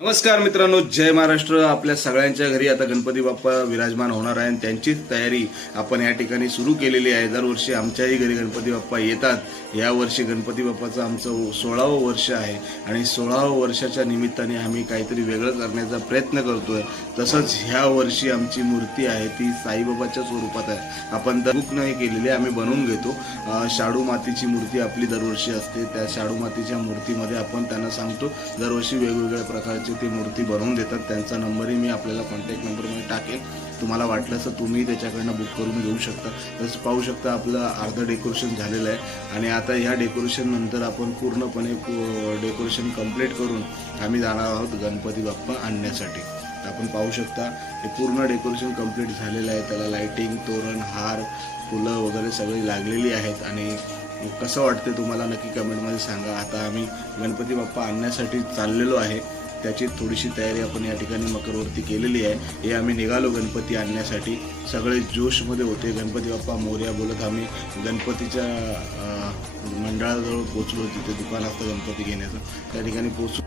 नमस्कार मित्रांनो, जय महाराष्ट्र. आपल्या सगळ्यांच्या घरी आता गणपती बाप्पा विराजमान होणार आहे आणि त्यांचीच तयारी आपण या ठिकाणी सुरू केलेली आहे. दरवर्षी आमच्याही घरी गणपती बाप्पा येतात. यावर्षी गणपती बाप्पाचं आमचं 16वं वर्ष आहे आणि 16व्या वर्षाच्या निमित्ताने आम्ही काहीतरी वेगळं करण्याचा प्रयत्न करतोय. तसंच ह्या वर्षी आमची मूर्ती आहे ती साईबाबाच्या स्वरूपात आहे. आपण बुक नाही केलेली, आम्ही बनवून घेतो. शाडू मातीची मूर्ती आपली दरवर्षी असते. त्या शाडू मातीच्या मूर्तीमध्ये आपण त्यांना सांगतो, दरवर्षी वेगवेगळ्या प्रकारची ती मूर्ती बनवून देतात. त्यांचा नंबरही मी आपल्याला कॉन्टॅक्ट नंबरमध्ये टाकेन. तुम्हाला वाटलं तर तुम्ही त्याच्याकडनं बुक करून घेऊ शकता. तसं पाहू शकता आपलं अर्धं डेकोरेशन झालेलं आहे आणि आता ह्या डेकोरेशन नंतर आपण पूर्णपणे डेकोरेशन कंप्लीट करून आम्ही जाणार आहोत गणपती बाप्पा आणण्यासाठी. आपण पाहू शकता हे पूर्ण डेकोरेशन कंप्लीट झालेलं आहे. त्याला लाइटिंग, तोरण, हार, फुलं वगैरे सगळी लागलेली आहेत आणि कसं वाटते तुम्हाला नक्की कमेंटमध्ये सांगा. आता आम्ही गणपती बाप्पा आणण्यासाठी चाललेलो आहे. त्याची थोडीशी तयारी आपण या ठिकाणी मकरवरती केलेली आहे. हे आम्ही निघालो गणपती आणण्यासाठी. सगळे जोशमध्ये होते. गणपती बाप्पा मोरया बोलत आम्ही गणपतीच्या मंडळाजवळ पोचलो. तिथे दुकान असतं गणपती घेण्याचं. त्या ठिकाणी पोचलो.